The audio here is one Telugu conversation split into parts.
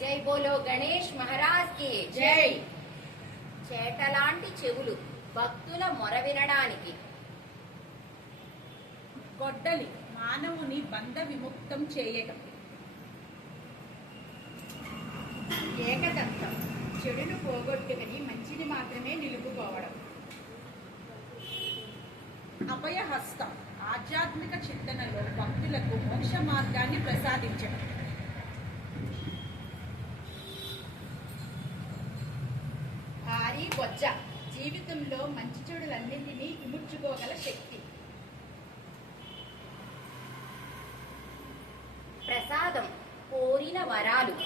జై బోలో గణేష్ మహారాజ్ కి జై. చేటలాంటి చెవులు భక్తుల మొర వినడానికి. గొడ్డలి మానవుని బంధ విముక్తం చేయటం. ఏకదంతం చెడును పోగొట్టుకుని మంచిని మాత్రమే నిలుపుకోవడం. అభయహస్తం ఆధ్యాత్మిక చింతనలో భక్తులకు మోక్ష మార్గాన్ని ప్రసాదించడం. ఆరి బొజ్జ జీవితంలో మంచి చెడులన్నింటినీ ఇముడ్చుకోగల శక్తి. ప్రసాదం కోరిన వరాలు.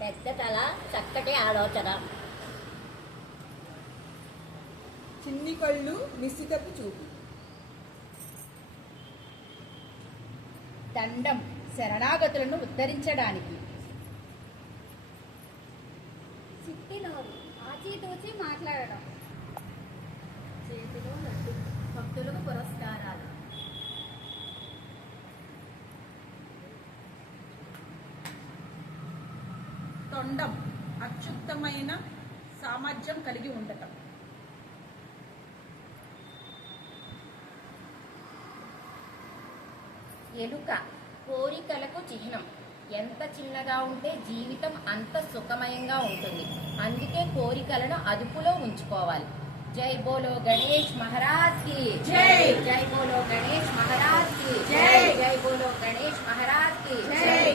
పెద్ద తల చక్కటి ఆలోచన. చిన్ని కళ్ళు నిశ్చితపు చూపు. దండం శరణాగతులను ఉద్ధరించడానికి. చిట్టినోరు ఆచితూచి మాట్లాడడం. చేతిలో లడ్డు భక్తులకు పురస్కారాలు. తొండం అత్యుత్తమైన సామర్థ్యం కలిగి ఉండటం. ఎలుక కోరికలకు చిహ్నం. ఎంత చిన్నగా ఉంటే జీవితం అంత సుఖమయంగా ఉంటుంది. అందుకే కోరికలను అదుపులో ఉంచుకోవాలి. జై బోలో గణేష్ మహారాజ్ కి జై. జై బోలో గణేష్ మహారాజ్ కి జై. జై బోలో గణేష్ మహారాజ్ కి జై.